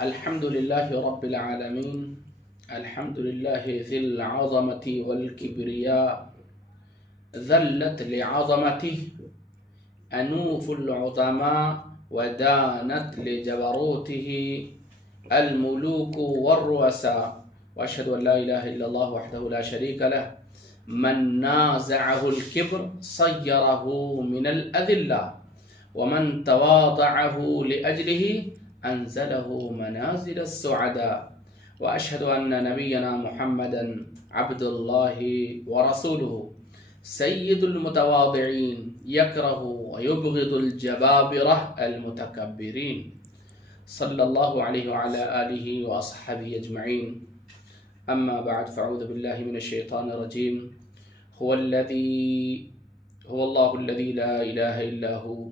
الحمد لله رب العالمين. الحمد لله ذي العظمة والكبرياء، ذلت لعظمته أنوف العظماء ودانت لجبروته الملوك والرؤساء، وأشهد أن لا إله إلا الله وحده لا شريك له من نازعه الكبر صيره من الأذلة، ومن تواضعه لأجله أنزله منازل السعداء، وأشهد أن نبينا محمدا عبد الله ورسوله سيد المتواضعين يكره ويبغض الجبابرة المتكبرين، صلى الله عليه وعلى آله وأصحابه أجمعين. أما بعد، فأعوذ بالله من الشيطان الرجيم. هو الله الذي لا إله إلا هو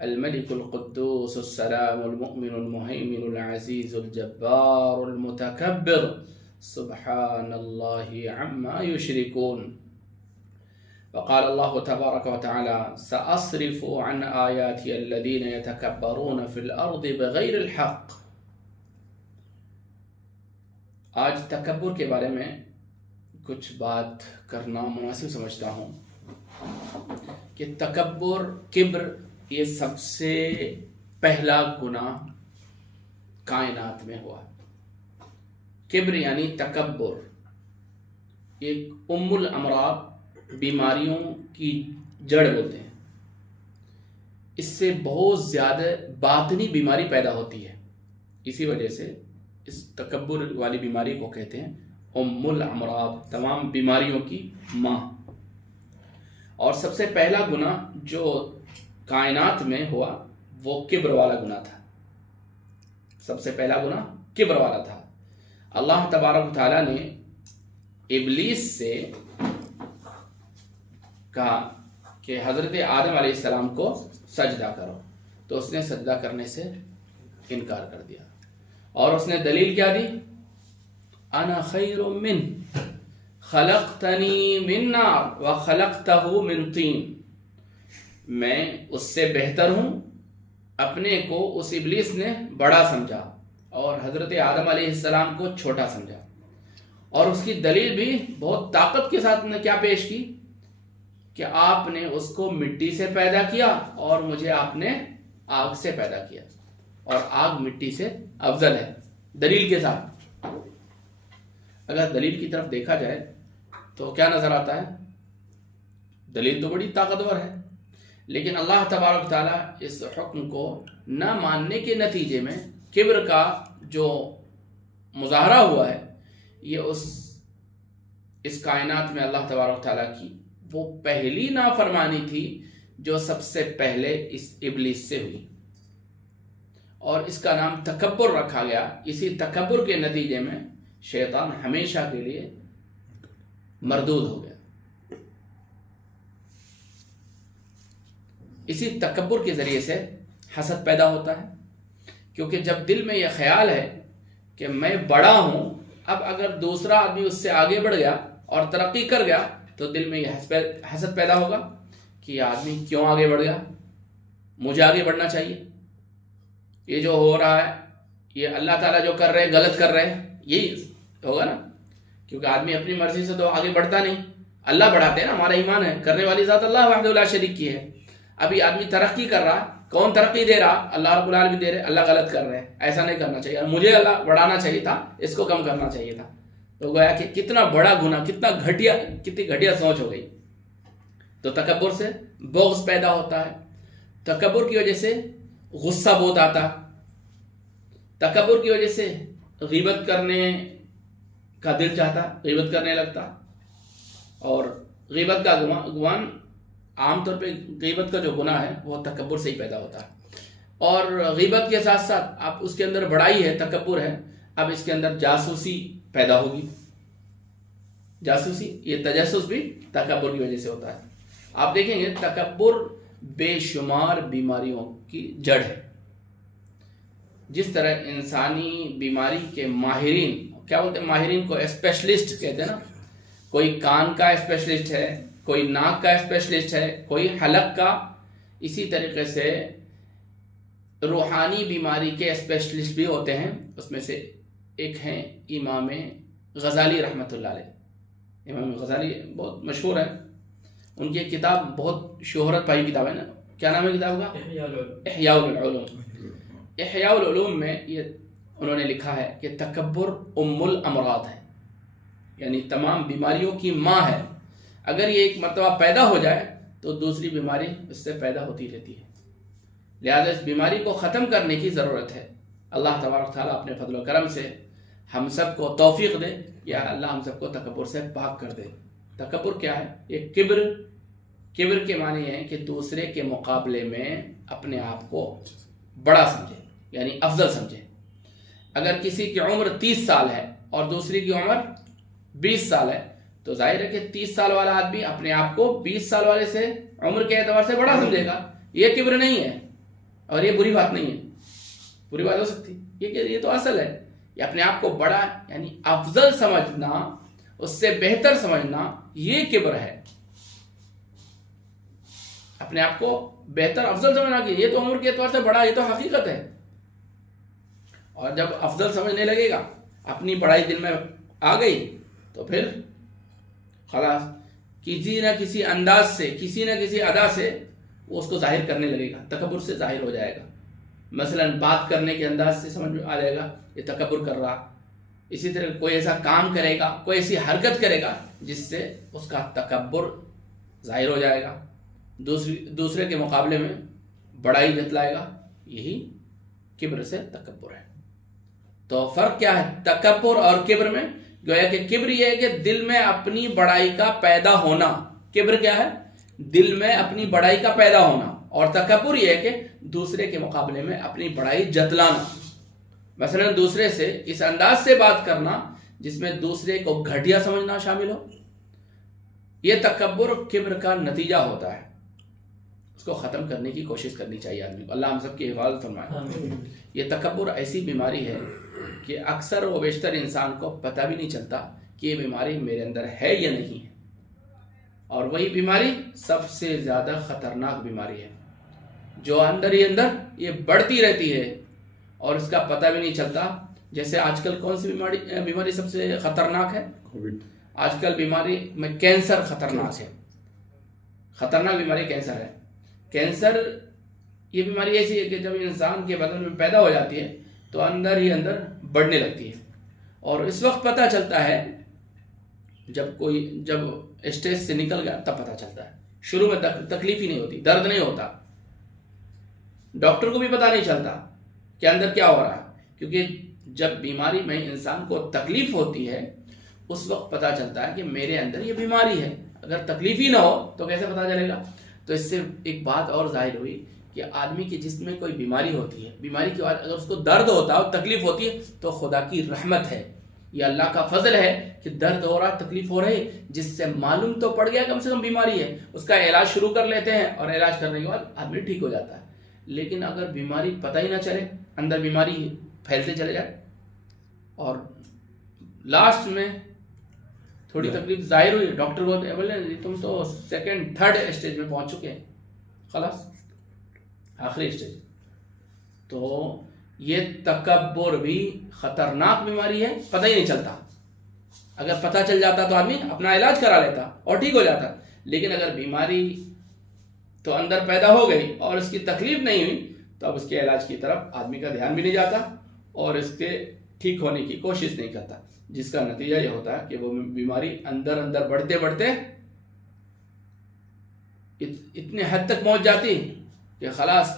الملك القدوس السلام المؤمن المهيمن العزيز الجبار المتكبر، سبحان الله عما يشركون. وقال الله تبارك وتعالى: سأصرف عن آياتي الذين يتكبرون في الأرض بغير الحق. آج تکبر کے بارے میں کچھ بات کرنا مناسب سمجھتا ہوں کہ تکبر، کبر، یہ سب سے پہلا گناہ کائنات میں ہوا. کبر یعنی تکبر ایک ام الامراض، بیماریوں کی جڑ بولتے ہیں. اس سے بہت زیادہ باطنی بیماری پیدا ہوتی ہے. اسی وجہ سے اس تکبر والی بیماری کو کہتے ہیں ام الامراض، تمام بیماریوں کی ماں. اور سب سے پہلا گناہ جو کائنات میں ہوا وہ کبر والا گناہ تھا. سب سے پہلا گناہ کبر والا تھا. اللہ تبارک و تعالیٰ نے ابلیس سے کہا کہ حضرت آدم علیہ السلام کو سجدہ کرو، تو اس نے سجدہ کرنے سے انکار کر دیا. اور اس نے دلیل کیا دی؟ انا خیر من خلقتنی من نار وخلقتہ من طین. میں اس سے بہتر ہوں. اپنے کو اس ابلیس نے بڑا سمجھا اور حضرت آدم علیہ السلام کو چھوٹا سمجھا. اور اس کی دلیل بھی بہت طاقت کے ساتھ نے کیا پیش کی کہ آپ نے اس کو مٹی سے پیدا کیا اور مجھے آپ نے آگ سے پیدا کیا، اور آگ مٹی سے افضل ہے، دلیل کے ساتھ. اگر دلیل کی طرف دیکھا جائے تو کیا نظر آتا ہے؟ دلیل تو بڑی طاقتور ہے، لیکن اللہ تبارک تعالیٰ اس حکم کو نہ ماننے کے نتیجے میں کبر کا جو مظاہرہ ہوا ہے، یہ اس کائنات میں اللہ تبارک تعالیٰ کی وہ پہلی نافرمانی تھی جو سب سے پہلے اس ابلیس سے ہوئی، اور اس کا نام تکبر رکھا گیا. اسی تکبر کے نتیجے میں شیطان ہمیشہ کے لیے مردود ہو گیا. اسی تکبر کے ذریعے سے حسد پیدا ہوتا ہے، کیونکہ جب دل میں یہ خیال ہے کہ میں بڑا ہوں، اب اگر دوسرا آدمی اس سے آگے بڑھ گیا اور ترقی کر گیا تو دل میں یہ حسد پیدا ہوگا کہ یہ آدمی کیوں آگے بڑھ گیا، مجھے آگے بڑھنا چاہیے. یہ جو ہو رہا ہے، یہ اللہ تعالیٰ جو کر رہے ہیں غلط کر رہے ہیں، یہی ہوگا نا. کیونکہ آدمی اپنی مرضی سے تو آگے بڑھتا نہیں، اللہ بڑھاتے ہیں نا. ہمارا ایمان ہے کرنے والی ذات اللہ وحدہ لا شریک کی ہے. ابھی آدمی ترقی کر رہا، کون ترقی دے رہا؟ اللہ رب العالمین دے رہے. اللہ غلط کر رہے ہیں، ایسا نہیں کرنا چاہیے. مجھے اللہ بڑھانا چاہیے تھا، اس کو کم کرنا چاہیے تھا. تو گویا کہ کتنا بڑا گناہ، کتنی گھٹیا سوچ ہو گئی. تو تکبر سے بغض پیدا ہوتا ہے. تکبر کی وجہ سے غصہ بہت آتا. تکبر کی وجہ سے غیبت کرنے کا دل چاہتا، غیبت کرنے لگتا. اور غیبت کا گمان، عام طور پہ غیبت کا جو گناہ ہے وہ تکبر سے ہی پیدا ہوتا ہے. اور غیبت کے ساتھ ساتھ اب اس کے اندر بڑائی ہے، تکبر ہے، اب اس کے اندر جاسوسی پیدا ہوگی. جاسوسی، یہ تجسس بھی تکبر کی وجہ سے ہوتا ہے. آپ دیکھیں گے تکبر بے شمار بیماریوں کی جڑ ہے. جس طرح انسانی بیماری کے ماہرین، کیا بولتے ہیں ماہرین کو؟ اسپیشلسٹ کہتے ہیں نا. کوئی کان کا اسپیشلسٹ ہے، کوئی ناک کا اسپیشلسٹ ہے، کوئی حلق کا. اسی طریقے سے روحانی بیماری کے اسپیشلسٹ بھی ہوتے ہیں. اس میں سے ایک ہیں امام غزالی رحمۃ اللہ علیہ. امام غزالی بہت مشہور ہیں. ان کی کتاب بہت شہرت پائی کتاب ہے نا. کیا نام ہے کتاب کا؟ احیاء العلوم. احیاء العلوم میں یہ انہوں نے لکھا ہے کہ تکبر ام الامراض ہے، یعنی تمام بیماریوں کی ماں ہے. اگر یہ ایک مرتبہ پیدا ہو جائے تو دوسری بیماری اس سے پیدا ہوتی رہتی ہے. لہذا اس بیماری کو ختم کرنے کی ضرورت ہے. اللہ تبارک تعالیٰ اپنے فضل و کرم سے ہم سب کو توفیق دے. یا اللہ ہم سب کو تکبر سے پاک کر دے. تکبر کیا ہے؟ یہ کبر کے معنی یہ ہے کہ دوسرے کے مقابلے میں اپنے آپ کو بڑا سمجھے، یعنی افضل سمجھے. اگر کسی کی عمر 30 سال ہے اور دوسری کی عمر 20 سال ہے تو ظاہر ہے کہ 30 سال والا آدمی اپنے آپ کو 20 سال والے سے عمر کے اعتبار سے بڑا سمجھے گا. یہ کبر نہیں ہے اور یہ بری بات نہیں ہے. بری بات ہو سکتی یہ تو اصل ہے. یہ اپنے آپ کو بڑا یعنی افضل سمجھنا، اس سے بہتر سمجھنا، یہ کبر ہے. اپنے آپ کو بہتر افضل سمجھنا کہ یہ تو عمر کے اعتبار سے بڑا، یہ تو حقیقت ہے. اور جب افضل سمجھنے لگے گا، اپنی بڑائی دل میں آ گئی تو پھر خلاص کسی نہ کسی انداز سے، کسی نہ کسی ادا سے وہ اس کو ظاہر کرنے لگے گا. تکبر سے ظاہر ہو جائے گا. مثلا بات کرنے کے انداز سے سمجھ میں آ جائے گا یہ تکبر کر رہا. اسی طرح کوئی ایسا کام کرے گا، کوئی ایسی حرکت کرے گا جس سے اس کا تکبر ظاہر ہو جائے گا، دوسرے کے مقابلے میں بڑائی جتلائے گا. یہی کبر سے تکبر ہے. تو فرق کیا ہے تکبر اور کبر میں؟ گویا کہ کبر یہ ہے کہ دل میں اپنی بڑائی کا پیدا ہونا. کبر کیا ہے؟ دل میں اپنی بڑائی کا پیدا ہونا. اور تکبر یہ ہے کہ دوسرے کے مقابلے میں اپنی بڑائی جتلانا. مثلا دوسرے سے اس انداز سے بات کرنا جس میں دوسرے کو گھٹیا سمجھنا شامل ہو. یہ تکبر کبر کا نتیجہ ہوتا ہے. اس کو ختم کرنے کی کوشش کرنی چاہیے آدمی کو. اللہ ہم سب کی حفاظت فرمائے. یہ تکبر ایسی بیماری ہے کہ اکثر و بیشتر انسان کو پتہ بھی نہیں چلتا کہ یہ بیماری میرے اندر ہے یا نہیں ہے. اور وہی بیماری سب سے زیادہ خطرناک بیماری ہے جو اندر ہی اندر یہ بڑھتی رہتی ہے اور اس کا پتہ بھی نہیں چلتا. جیسے آج کل کون سی بیماری سب سے خطرناک ہے؟ آج کل بیماری میں کینسر خطرناک ہے. خطرناک بیماری کینسر ہے. کینسر یہ بیماری ایسی ہے کہ جب انسان کے بدن میں پیدا ہو جاتی ہے تو اندر ہی اندر بڑھنے لگتی ہے. اور اس وقت پتہ چلتا ہے جب اسٹیج سے نکل گیا تب پتہ چلتا ہے. شروع میں تکلیف ہی نہیں ہوتی، درد نہیں ہوتا، ڈاکٹر کو بھی پتہ نہیں چلتا کہ اندر کیا ہو رہا ہے. کیونکہ جب بیماری میں انسان کو تکلیف ہوتی ہے اس وقت پتہ چلتا ہے کہ میرے اندر یہ بیماری ہے. اگر تکلیف ہی نہ ہو تو کیسے پتہ چلے گا؟ تو اس سے ایک بات اور ظاہر ہوئی کہ آدمی کے جسم میں کوئی بیماری ہوتی ہے، بیماری کے بعد اگر اس کو درد ہوتا ہے اور تکلیف ہوتی ہے تو خدا کی رحمت ہے، یہ اللہ کا فضل ہے کہ درد ہو رہا، تکلیف ہو رہی، جس سے معلوم تو پڑ گیا کم سے کم بیماری ہے. اس کا علاج شروع کر لیتے ہیں اور علاج کرنے کے بعد آدمی ٹھیک ہو جاتا ہے. لیکن اگر بیماری پتہ ہی نہ چلے، اندر بیماری پھیلتے چلے جائے اور لاسٹ میں تھوڑی تکلیف ظاہر ہوئی، ڈاکٹر کو بولے تم تو سیکنڈ تھرڈ اسٹیج میں پہنچ چکے ہیں، خلاص آخری اسٹیج. تو یہ تکبر بھی خطرناک بیماری ہے، پتہ ہی نہیں چلتا. اگر پتہ چل جاتا تو آدمی اپنا علاج کرا لیتا اور ٹھیک ہو جاتا. لیکن اگر بیماری تو اندر پیدا ہو گئی اور اس کی تکلیف نہیں ہوئی تو اب اس کے علاج کی طرف آدمی کا دھیان بھی نہیں جاتا اور اس کے ٹھیک ہونے کی کوشش نہیں کرتا، جس کا نتیجہ یہ ہوتا ہے کہ وہ بیماری اندر بڑھتے بڑھتے اتنے حد تک پہنچ جاتی کہ خلاص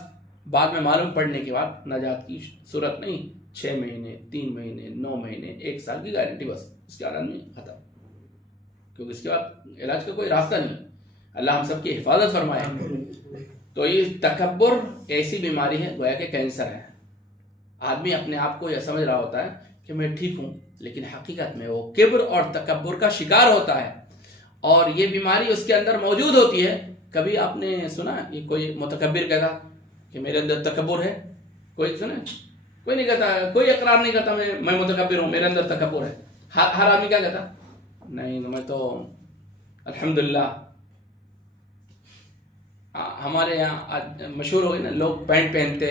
بعد میں معلوم پڑنے کے بعد نجات کی صورت نہیں. 6 مہینے، 3 مہینے، 9 مہینے، 1 سال کی گارنٹی، بس اس کے بعد آدمی ختم، کیونکہ اس کے بعد علاج کا کوئی راستہ نہیں. اللہ ہم سب کی حفاظت فرمائے. تو یہ تکبر ایسی بیماری ہے گویا کہ کینسر ہے. آدمی اپنے آپ کو یہ سمجھ رہا ہوتا ہے کہ میں ٹھیک ہوں، لیکن حقیقت میں وہ کبر اور تکبر کا شکار ہوتا ہے اور یہ بیماری اس کے اندر موجود ہوتی ہے. کبھی آپ نے سنا یہ کوئی متکبر کہتا کہ میرے اندر تکبر ہے؟ کوئی سنا؟ کوئی نہیں کہتا، کوئی اقرار نہیں کرتا میں متکبر ہوں، میرے اندر تکبر ہے. ہر آدمی کیا کہتا؟ نہیں میں تو الحمدللہ. ہمارے یہاں مشہور ہو گئی نا، لوگ پینٹ پہنتے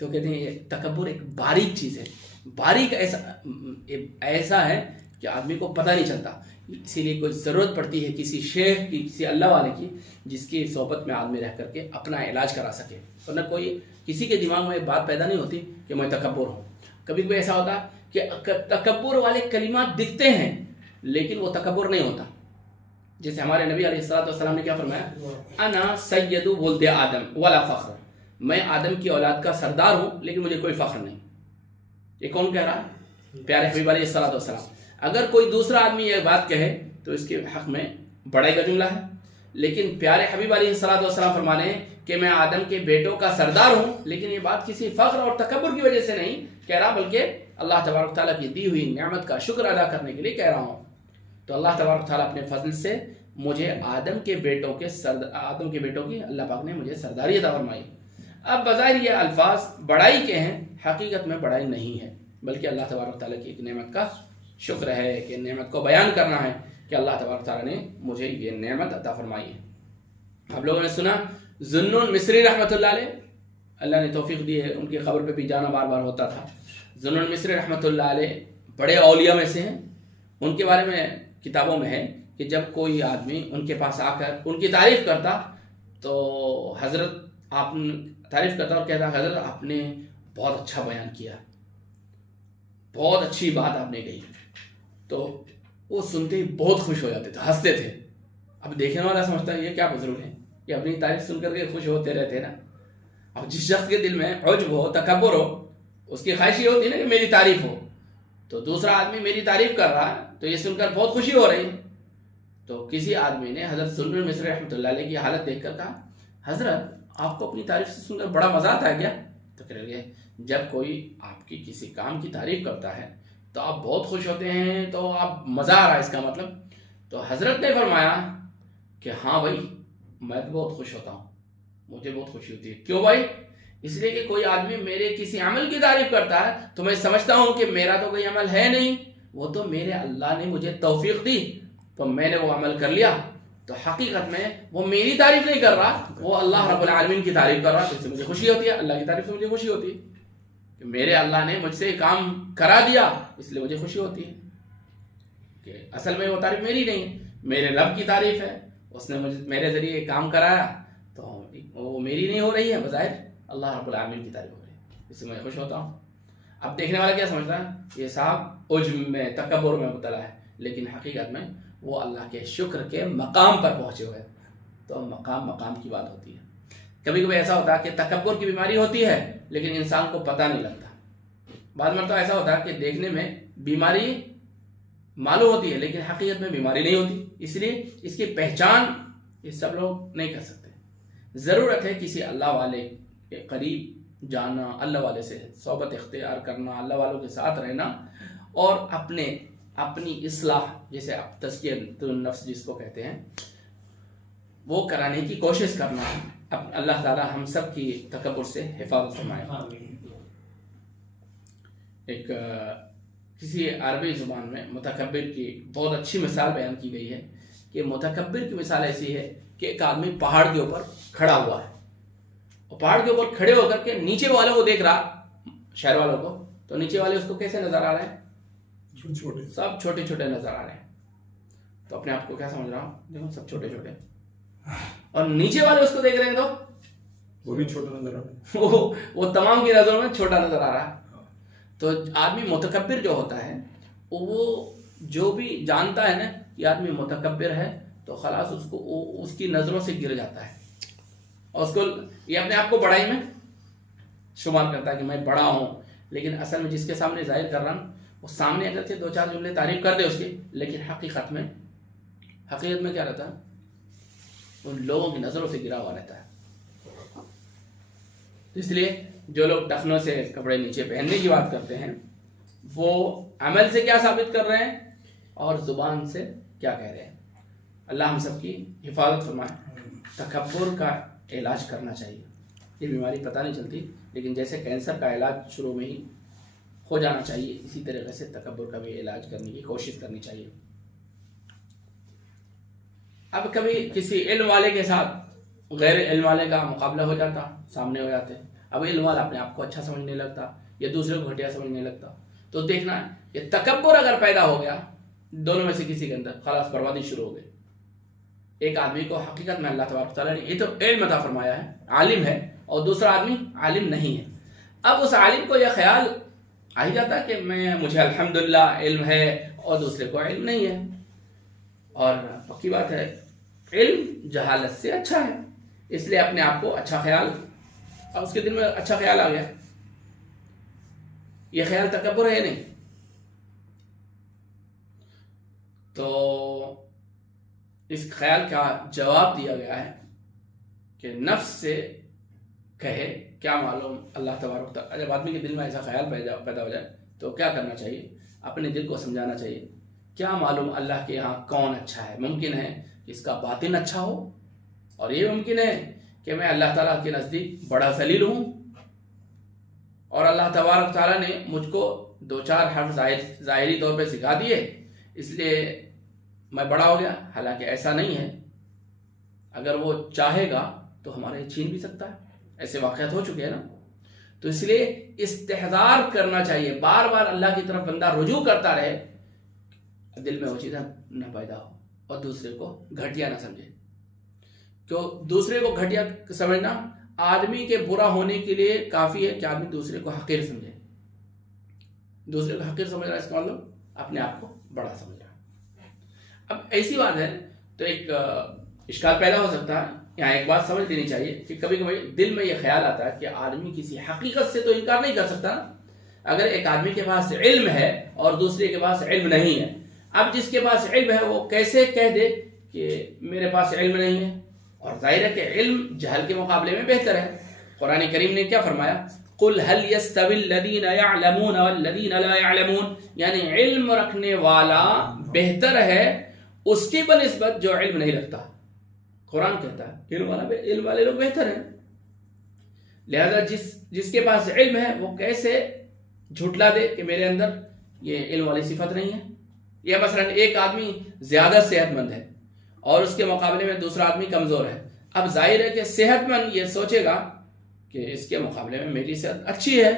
تو کہتے ہیں یہ تکبر ایک باریک چیز ہے، باریک ایسا ہے کہ آدمی کو پتہ نہیں چلتا. اسی لیے کوئی ضرورت پڑتی ہے کسی شیخ کی، کسی اللہ والے کی، جس کی صحبت میں آدمی رہ کر کے اپنا علاج کرا سکے. ورنہ کوئی کسی کے دماغ میں بات پیدا نہیں ہوتی کہ میں تکبر ہوں. کبھی کوئی ایسا ہوتا کہ تکبر والے کلمات دکھتے ہیں لیکن وہ تکبر نہیں ہوتا. جیسے ہمارے نبی علیہ الصلوۃ والسلام نے کیا فرمایا، انا سید ولد آدم ولا فخر، میں آدم کی اولاد کا سردار ہوں لیکن مجھے کوئی فخر نہیں. یہ کون کہہ رہا ہے؟ پیارے حبیب علیہ الصلوۃ والسلام. اگر کوئی دوسرا آدمی یہ بات کہے تو اس کے حق میں بڑائی کا جملہ ہے، لیکن پیارے حبیب علیہ الصلوۃ والسلام فرمانے ہیں کہ میں آدم کے بیٹوں کا سردار ہوں، لیکن یہ بات کسی فخر اور تکبر کی وجہ سے نہیں کہہ رہا، بلکہ اللہ تبارک تعالیٰ کی دی ہوئی نعمت کا شکر ادا کرنے کے لیے کہہ رہا ہوں. تو اللہ تبارک تعالیٰ اپنے فضل سے مجھے آدم کے بیٹوں کی اللہ پاک نے مجھے سرداری عطا فرمائی. اب بظاہر یہ الفاظ بڑائی کے ہیں، حقیقت میں بڑائی نہیں ہے، بلکہ اللہ تبارک تعالیٰ کی ایک نعمت کا شکر ہے کہ نعمت کو بیان کرنا ہے کہ اللہ تبارک تعالیٰ نے مجھے یہ نعمت عطا فرمائی ہے. آپ لوگوں نے سنا ذوالنون مصری رحمۃ اللہ علیہ، اللہ نے توفیق دی ہے، ان کی قبر پہ بھی جانا بار بار ہوتا تھا. ذوالنون مصری رحمۃ اللہ علیہ بڑے اولیاء میں سے ہیں. ان کے بارے میں کتابوں میں ہے کہ جب کوئی آدمی ان کے پاس آ کر ان کی تعریف کرتا تو حضرت آپ تعریف کرتا اور کہتا حضرت آپ نے بہت اچھا بیان کیا، بہت اچھی بات آپ نے کہی. تو وہ سنتے ہی بہت خوش ہو جاتے تھے، ہنستے تھے. اب دیکھنے والا سمجھتا ہے یہ کیا بزرگ ہیں، یہ اپنی تعریف سن کر کے خوش ہوتے رہتے ہیں نا. اب جس شخص کے دل میں عجب ہو، تکبر ہو، اس کی خواہش یہ ہوتی ہے نا کہ میری تعریف ہو. تو دوسرا آدمی میری تعریف کر رہا ہے تو یہ سن کر بہت خوشی ہو رہی ہے. تو کسی آدمی نے حضرت ذوالنون مصری رحمۃ اللہ علیہ کی حالت دیکھ کر کہا حضرت آپ کو اپنی تعریف سے سن کر بڑا مزہ آتا ہے کیا؟ تو کہہ رہے جب کوئی آپ کی کسی کام کی تعریف کرتا ہے تو آپ بہت خوش ہوتے ہیں، تو آپ مزہ آ رہا ہے اس کا مطلب. تو حضرت نے فرمایا کہ ہاں بھائی میں تو بہت خوش ہوتا ہوں، مجھے بہت خوشی ہوتی ہے. کیوں بھائی؟ اس لیے کہ کوئی آدمی میرے کسی عمل کی تعریف کرتا ہے تو میں سمجھتا ہوں کہ میرا تو کوئی عمل ہے نہیں، وہ تو میرے اللہ نے مجھے توفیق دی تو میں نے وہ عمل کر لیا. تو حقیقت میں وہ میری تعریف نہیں کر رہا، وہ اللہ رب العالمین کی تعریف کر رہا. تو اس سے مجھے خوشی ہوتی ہے، اللہ کی تعریف سے مجھے خوشی ہوتی ہے کہ میرے اللہ نے مجھ سے کام کرا دیا، اس لیے مجھے خوشی ہوتی ہے کہ اصل میں وہ تعریف میری نہیں، میرے رب کی تعریف ہے. اس نے مجھے میرے ذریعے کام کرایا تو وہ میری نہیں ہو رہی ہے، بظاہر اللہ رب العالمین کی تعریف ہو رہی ہے، اس سے میں خوش ہوتا ہوں. اب دیکھنے والا کیا سمجھتا ہے یہ صاحب عجب میں تکبر میں مبتلا ہے، لیکن حقیقت میں وہ اللہ کے شکر کے مقام پر پہنچے ہوئے. تو مقام کی بات ہوتی ہے. کبھی کبھی ایسا ہوتا ہے کہ تکبر کی بیماری ہوتی ہے لیکن انسان کو پتہ نہیں لگتا. بعض مرتبہ ایسا ہوتا ہے کہ دیکھنے میں بیماری معلوم ہوتی ہے لیکن حقیقت میں بیماری نہیں ہوتی. اس لیے اس کی پہچان یہ سب لوگ نہیں کر سکتے. ضرورت ہے کسی اللہ والے کے قریب جانا، اللہ والے سے صحبت اختیار کرنا، اللہ والوں کے ساتھ رہنا اور اپنی اصلاح، جیسے تزکیۃ النفس جس کو کہتے ہیں، وہ کرانے کی کوشش کرنا. اللہ تعالی ہم سب کی تکبر سے حفاظت فرمائے. ایک کسی عربی زبان میں متکبر کی بہت اچھی مثال بیان کی گئی ہے کہ متکبر کی مثال ایسی ہے کہ ایک آدمی پہاڑ کے اوپر کھڑا ہوا ہے اور پہاڑ کے اوپر کھڑے ہو کر کے نیچے والوں کو دیکھ رہا، شہر والوں کو. تو نیچے والے اس کو کیسے نظر آ رہے ہیں؟ سب چھوٹے چھوٹے نظر آ رہے ہیں. تو اپنے آپ کو کیا سمجھ رہا ہوں؟ دیکھو سب چھوٹے چھوٹے، اور نیچے والے اس کو دیکھ رہے ہیں تو وہ بھی چھوٹا نظر آ رہا ہے، وہ تمام کی نظروں میں چھوٹا نظر آ رہا ہے. تو آدمی متکبر جو ہوتا ہے وہ جو بھی جانتا ہے نا کہ آدمی متکبر ہے تو خلاص اس کی نظروں سے گر جاتا ہے اور اس کو یہ اپنے آپ کو بڑائی میں شمار کرتا ہے کہ میں بڑا ہوں. لیکن اصل میں جس کے سامنے ظاہر کر رہا ہوں وہ سامنے اگر سے 2-4 جملے تعریف کر دے اس کی، لیکن حقیقت میں کیا رہتا ہے؟ ان لوگوں کی نظروں سے گرا ہوا رہتا ہے. اس لیے جو لوگ ٹخنوں سے کپڑے نیچے پہننے کی بات کرتے ہیں وہ عمل سے کیا ثابت کر رہے ہیں اور زبان سے کیا کہہ رہے ہیں. اللہ ہم سب کی حفاظت فرمائے. تکبر کا علاج کرنا چاہیے. یہ بیماری پتہ نہیں چلتی لیکن جیسے کینسر کا علاج شروع میں ہی ہو جانا چاہیے، اسی طریقے سے تکبر کا بھی علاج کرنے کی کوشش کرنی چاہیے. اب کبھی کسی علم والے کے ساتھ غیر علم والے کا مقابلہ ہو جاتا، سامنے ہو جاتے اب علم والا اپنے آپ کو اچھا سمجھنے لگتا یا دوسرے کو گھٹیا سمجھنے لگتا. تو دیکھنا ہے یہ تکبر اگر پیدا ہو گیا دونوں میں سے کسی کے اندر، خلاص بربادی شروع ہو گئی. ایک آدمی کو حقیقت میں اللہ تبارک تعالیٰ نے یہ تو علم عطا فرمایا ہے، عالم ہے، اور دوسرا آدمی عالم نہیں ہے. اب اس عالم کو یہ خیال آ ہی جاتا کہ مجھے الحمدللہ علم ہے اور دوسرے کو علم نہیں ہے. اور پکی بات ہے علم جہالت سے اچھا ہے، اس لیے اپنے آپ کو اچھا خیال، اور اس کے دل میں اچھا خیال آ گیا. یہ خیال تکبر ہے نہیں. تو اس خیال کا جواب دیا گیا ہے کہ نفس سے کہے کیا معلوم اللہ تبارک تعالیٰ. جب آدمی کے دل میں ایسا خیال پیدا ہو جائے تو کیا کرنا چاہیے؟ اپنے دل کو سمجھانا چاہیے کیا معلوم اللہ کے یہاں کون اچھا ہے. ممکن ہے کہ اس کا باطن اچھا ہو، اور یہ ممکن ہے کہ میں اللہ تعالیٰ کے نزدیک بڑا ذلیل ہوں، اور اللہ تبارک تعالیٰ نے مجھ کو 2-4 حرف ظاہری طور پہ سکھا دیے اس لیے میں بڑا ہو گیا. حالانکہ ایسا نہیں ہے. اگر وہ چاہے گا تو ہمارے چھین بھی سکتا ہے. ایسے واقعات ہو چکے ہیں نا. تو اس لیے استحضار کرنا چاہیے، بار بار اللہ کی طرف بندہ رجوع کرتا رہے، دل میں وہ چیزیں نہ پیدا ہو اور دوسرے کو گھٹیا نہ سمجھے. تو دوسرے کو گھٹیا سمجھنا آدمی کے برا ہونے کے لیے کافی ہے کہ آدمی دوسرے کو حقیر سمجھے. دوسرے کو حقیر سمجھ رہا ہے اس کا مطلب اپنے آپ کو بڑا سمجھ رہا ہے. اب ایسی بات ہے تو ایک اشکال پیدا ہو سکتا ہے. یہاں ایک بات سمجھ لینی چاہیے کہ کبھی کبھی دل میں یہ خیال آتا ہے کہ آدمی کسی حقیقت سے تو انکار نہیں کر سکتا. اگر ایک آدمی کے پاس علم ہے اور دوسرے کے پاس علم نہیں ہے، اب جس کے پاس علم ہے وہ کیسے کہہ دے کہ میرے پاس علم نہیں ہے؟ اور ظاہر ہے کہ علم جہل کے مقابلے میں بہتر ہے. قرآن کریم نے کیا فرمایا؟ قُلْ هَلْ يَسْتَوِي الَّذِينَ يَعْلَمُونَ وَالَّذِينَ لَا يَعْلَمُونَ. یعنی علم رکھنے والا بہتر ہے اس کی بنسبت جو علم نہیں رکھتا. قرآن کہتا ہے علم والے لوگ بہتر ہیں. لہذا جس کے پاس علم ہے وہ کیسے جھٹلا دے کہ میرے اندر یہ علم والی صفت نہیں ہے. یہ مثلا ایک آدمی زیادہ صحت مند ہے اور اس کے مقابلے میں دوسرا آدمی کمزور ہے. اب ظاہر ہے کہ صحت مند یہ سوچے گا کہ اس کے مقابلے میں میری صحت اچھی ہے،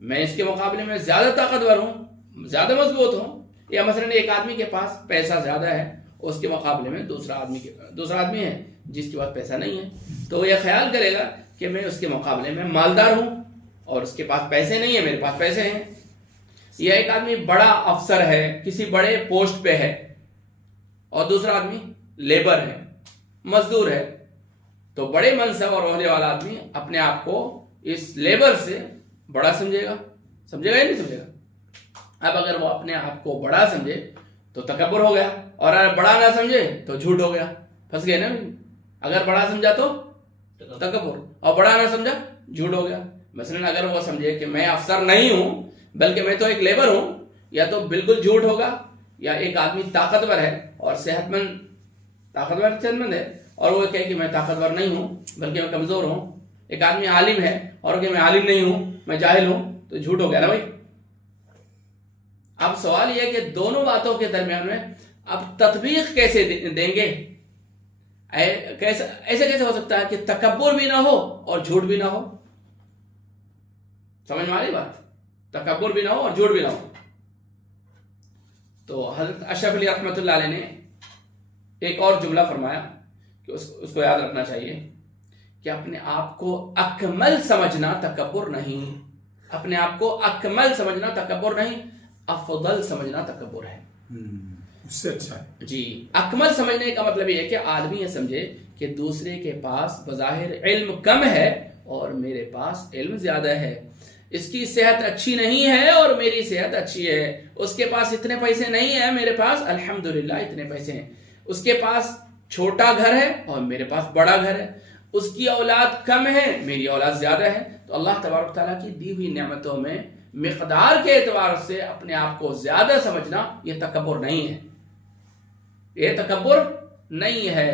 میں اس کے مقابلے میں زیادہ طاقتور ہوں، زیادہ مضبوط ہوں. یا مثلا ایک آدمی کے پاس پیسہ زیادہ ہے، اس کے مقابلے میں دوسرا آدمی ہے جس کے پاس پیسہ نہیں ہے، تو وہ یہ خیال کرے گا کہ میں اس کے مقابلے میں مالدار ہوں اور اس کے پاس پیسے نہیں ہیں، میرے پاس پیسے ہیں. یا ایک آدمی بڑا افسر ہے، کسی بڑے پوسٹ پہ ہے، اور دوسرا آدمی لیبر ہے، مزدور ہے، تو بڑے منصب اور عہدے والا آدمی اپنے آپ کو اس لیبر سے بڑا سمجھے گا یا نہیں سمجھے گا؟ اب اگر وہ اپنے آپ کو بڑا سمجھے تو تکبر ہو گیا، اور اگر بڑا نہ سمجھے تو جھوٹ ہو گیا. پھنس گئے نا. اگر بڑا سمجھا تو تکبر، اور بڑا نہ سمجھا جھوٹ ہو گیا. مثلا اگر وہ سمجھے کہ میں افسر نہیں ہوں بلکہ میں تو ایک لیبر ہوں، یا تو بالکل جھوٹ ہوگا. یا ایک آدمی طاقتور ہے اور صحت مند ہے اور وہ کہے کہ میں طاقتور نہیں ہوں بلکہ میں کمزور ہوں. ایک آدمی عالم ہے اور کہ میں عالم نہیں ہوں، میں جاہل ہوں، تو جھوٹ ہو گیا نا بھائی. اب سوال یہ ہے کہ دونوں باتوں کے درمیان میں اب تطبیق کیسے دیں گے؟ ایسے کیسے ہو سکتا ہے کہ تکبر بھی نہ ہو اور جھوٹ بھی نہ ہو؟ سمجھ میں آ رہی بات؟ تکبر بھی نہ ہو اور جھوٹ بھی نہ ہو. تو حضرت اشرف علی رحمۃ اللہ علیہ نے ایک اور جملہ فرمایا کہ اس کو یاد رکھنا چاہیے کہ اپنے آپ کو اکمل سمجھنا تکبر نہیں. اپنے آپ کو اکمل سمجھنا تکبر نہیں، افضل سمجھنا تکبر ہے. اس سے اچھا ہے. جی، اکمل سمجھنے کا مطلب یہ ہے کہ آدمی یہ سمجھے کہ دوسرے کے پاس بظاہر علم کم ہے اور میرے پاس علم زیادہ ہے. اس کی صحت اچھی نہیں ہے اور میری صحت اچھی ہے. اس کے پاس اتنے پیسے نہیں ہیں، میرے پاس الحمدللہ اتنے پیسے ہیں. اس کے پاس چھوٹا گھر ہے اور میرے پاس بڑا گھر ہے. اس کی اولاد کم ہے، میری اولاد زیادہ ہے. تو اللہ تبارک تعالیٰ کی دی ہوئی نعمتوں میں مقدار کے اعتبار سے اپنے آپ کو زیادہ سمجھنا یہ تکبر نہیں ہے. یہ تکبر نہیں ہے.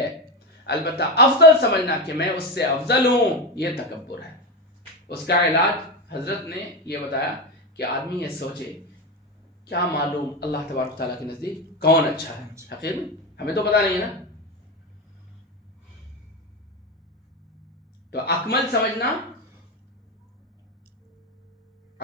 البتہ افضل سمجھنا کہ میں اس سے افضل ہوں، یہ تکبر ہے. اس کا علاج حضرت نے یہ بتایا کہ آدمی یہ سوچے کیا معلوم اللہ تبارک تعالیٰ کے نزدیک کون اچھا ہے. حقیقت میں ہمیں تو پتا نہیں ہے نا. تو اکمل سمجھنا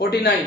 49,